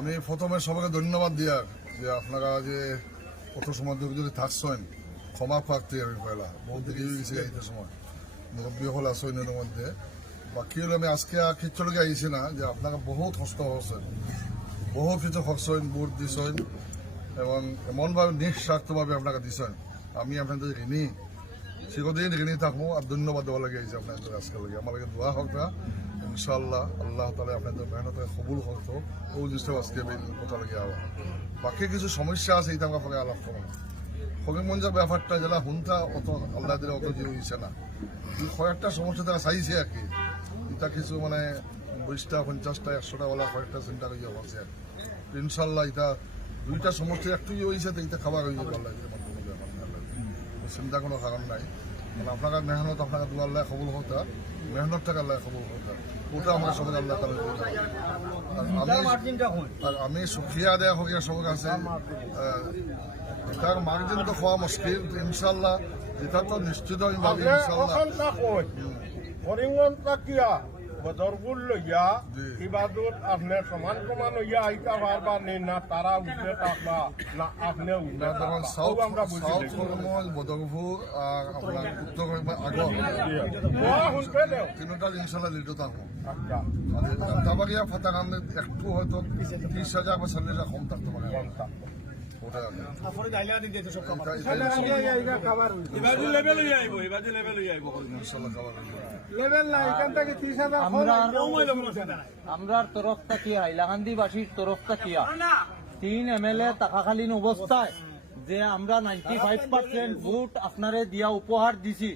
আমি প্রথমে সবাইকে ধন্যবাদ দিয়ার যে আপনারা যে কত সময় ধরে যদি থাকছেন ক্ষমা প্রার্থী আমি পয়লা বহুত দেরি হয়ে গেছে গাড়িতে সময় মুরব্বী হল আসইন এর মধ্যে বাকি হলে আমি আজকে খিচ্ছলকে আইছি না যে আপনারা বহুত কষ্ট করছেন বহুত কিছু করছেন ভোট দিছেন এবং এমনভাবে নিঃস্বার্থভাবে আপনারা দিছেন আমি আপনাদের ঋণী সেকদিন ঋণী থাকবো আর ধন্যবাদ দেওয়া লাগে আইছে আপনাদের আজকে লাগে আমার লাগে দোয়া হোক না ইনশাআল্লাহ আল্লাহ তালা আপনাদের মেহনতে কবুল করতো ও জিনিসটা আজকে কথা লাগে আবার বাকি কিছু সমস্যা আছে এটা আমরা পরে আলাপ করবো ফকিরগঞ্জের ব্যাপারটা যেটা হুনটা অত আল্লাহ দিলে অত যে হয়েছে না কয়েকটা সমস্যা তারা চাইছে আর কি এটা কিছু মানে 20টা 50টা 100টা ওলা কয়েকটা চিন্তা করিয়া হচ্ছে ইনশাল্লাহ এটা দুইটা সমস্যা একটু হয়েছে তো এটা খাবার হয়ে যাবে আল্লাহ চিন্তা কোনো কারণ নাই মানে আপনারা মেহনত আপনারা দু আল্লাহ কবুল হতা মেহনত টাকা আল্লাহ কবুল হতা ওটা আমরা সবাই আল্লাহ আর আমি সুখিয়া দেয়া হোক সবার কাছে তার মার্জিন তো খাওয়া মুশকিল ইনশাল্লাহ এটা তো নিশ্চিত আমি ভাবি ইনশাল্লাহ বদরগুল লইয়া ইবাদত আপনি সমান সমান হইয়া আইতা পারবা না তারা উঠে থাকবা না আপনি উঠে যেমন সাউথ বদরপুর আর আপনার উত্তর তিনটা ইনশাল্লাহ লিডো থাকবো দাবারিয়া ফাতা কারণে একটু হয়তো 30,000 বা 40,000 কম থাকতে পারে ওটা আমরার তরফ তাকিয়া হাইলাকান্দিবাসীর তরফ তাকিয়া 3 MLA টাকাখালীন অবস্থায় যে আমরা 95% ভোট আপনারে দিয়া উপহার দিছি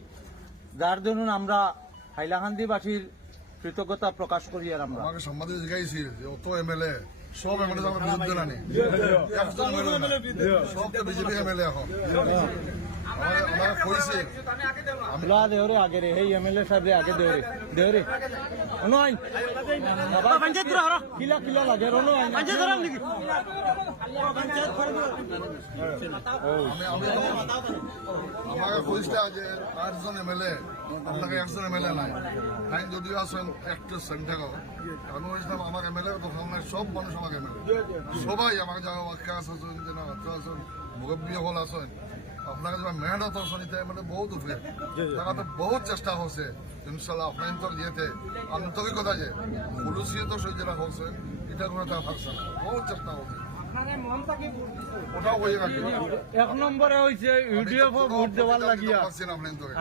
যার জন্য আমরা হাইলাকান্দিবাসীর কৃতজ্ঞতা প্রকাশ করি আর আমরা আমাকে সম্বাদে জিজ্ঞাসি যে অত এমএলএ সব এমএলএ আমার বিরুদ্ধে নানি সব তো বিজেপি এমএলএ এখন আমার কইছে আমরা দেওরে আগে রে এই এমএলএ সাহেব আগে দেওরে অনলাইন বাবা পঞ্চায়েত ধরো কিলা কিলা লাগে অনলাইন পঞ্চায়েত ধরো নাকি পঞ্চায়েত আমাকে কইছে যে 8জন এমএলএ আপনাকে 1জন এমএলএ নাই তাই যদিও আছেন একটা সেন্টার আমি বলছিলাম আমার এমএলএ তো সামনে সব মানুষ আমাকে এমএলএ সবাই আমার যারা ওয়াক্কা আছেন যেন আছেন মুরব্বী হল আছেন আপনাকে যখন মেহনত আছেন এটা মানে বহুত উঠে তারা তো বহুত চেষ্টা করছে ইনশাল্লাহ আপনার তো যেতে আন্তরিকতা যে পুলিশিয়ে তো সই যেটা করছেন এটা কোনো তা ভাবছে না বহুত চেষ্টা করছে ওটাও হয়ে গেছে 1 নম্বরে হইছে ইউডিএফ ভোট দেওয়ার লাগিয়া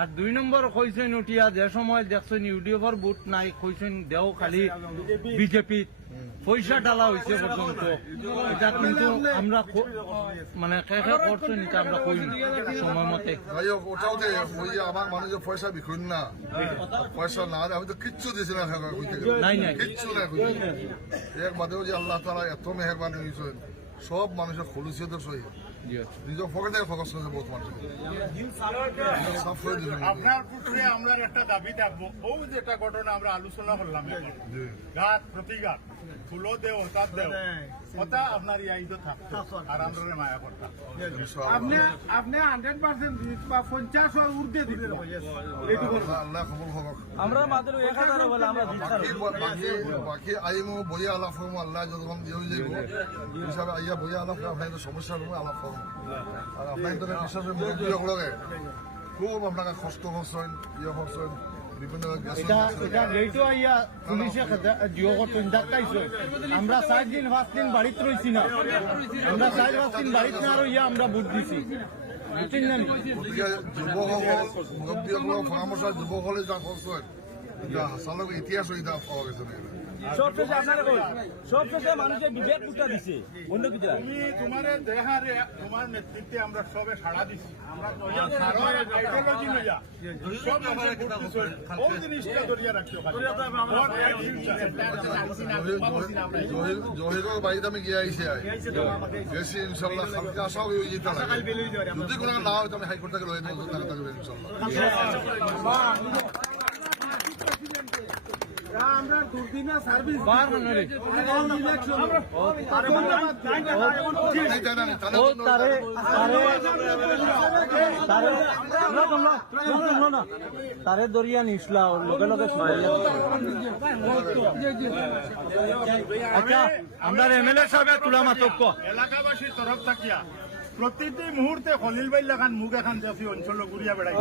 আর 2 নম্বর কইছেন উঠিয়া যে সময় দেখছেন ইউডিএফ এর ভোট নাই কইছেন দেও খালি বিজেপি পয়সা ডালা হয়েছে পর্যন্ত এটা কিন্তু আমরা মানে কে করছেন এটা আমরা কই সময় মতে ওটাও যে আমার মানুষের পয়সা বিকুন না পয়সা না আমি তো কিচ্ছু দিছি না নাই কিচ্ছু না এর বাদেও যে আল্লাহ তাআলা এত মেহেরবানি হয়েছেন সব মানুষের খলুসিয়তের সহিত নিজের পকেটে ফোকাস করেছে বহুত মানুষ আপনার পুত্রে আমরা একটা দাবি থাকবো ও যেটা ঘটনা আমরা আলোচনা করলাম গাছ প্রতিঘাত ফুলো দেও হঠাৎ দেও ওটা আপনার ইয়াইতো থাকতো আর আন্দোলনে মায়া করতাম আপনি 100% বা 50 ঊর্ধ্বে দিতে আল্লাহ কবুল হোক আমরা মাত্র 1000 বলে আমরা বাকি আইমো বইয়া আলাপ করবো আল্লাহ যখন দিয়ে যাইব হিসাবে আইয়া বইয়া আলাপ আপনার সমস্যা হবে আলাপ করবো আর আপনার তো বিশ্বাস মুরব্বীসকলকে খুব আপনাকে কষ্ট করছেন ইয়ে করছেন বিভিন্ন আমরা 4 দিন 5 দিন বাড়িতে রয়েছি না আমরা 4-5 দিন বাড়িতে না রইয়া আমরা ভোট দিছি যুবকসকল মুরব্বীসকলৰ পৰামৰ্শ যুৱকসকলে যা করছেন চালক ইতিহাস এটা পাওয়া গেছে সবশেষে আপনারা সবশেষে মানুষের বিবেক পুটা দিছে অন্য কিছু তোমার দেহারে তোমার নেতৃত্বে আমরা সবে সাড়া দিছি আমরা আইডিওলজি নয়া সব ও জিনিসটা ধরিয়া রাখিও জহিরের বাড়িতে আমি গিয়ে আইসি গেছি ইনশাল্লাহ কালকে আসাও হয়ে যেতে লাগে যদি কোনো না হয় আমি হাইকোর্ট থেকে লয়ে নেব ইনশাল্লাহ বার মানে ও তারে তারে দরিয়া নিসলা লগে লগে আচ্ছা আমরা এমএলএ সাহেব তুলা মাতক এলাকাবাসীর তরফ থাকিয়া প্রতিটি মুহূর্তে খলিল ভাই লাগান মুখ এখান যাচ্ছি অঞ্চল ঘুরিয়া বেড়াই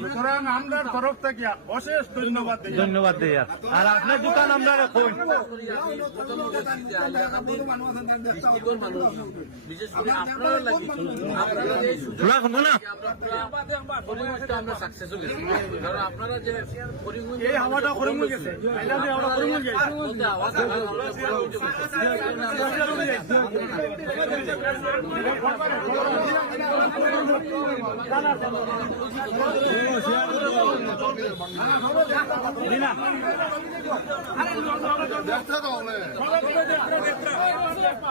সুতরাং আমরার তরফ থাকিয়া অশেষ ধন্যবাদ দিই ধন্যবাদ দেই আর আপনার দোকান আমরা রাখুন বিশেষ করে আপনারা লাগি আপনারা যে রাখুন না পরিমাণটা আমরা সাকসেস হয়ে গেছি কারণ আপনারা যে করিমগঞ্জ এই হাওয়াটা করিমগঞ্জ গেছে দেখতে তো হবে দেখবা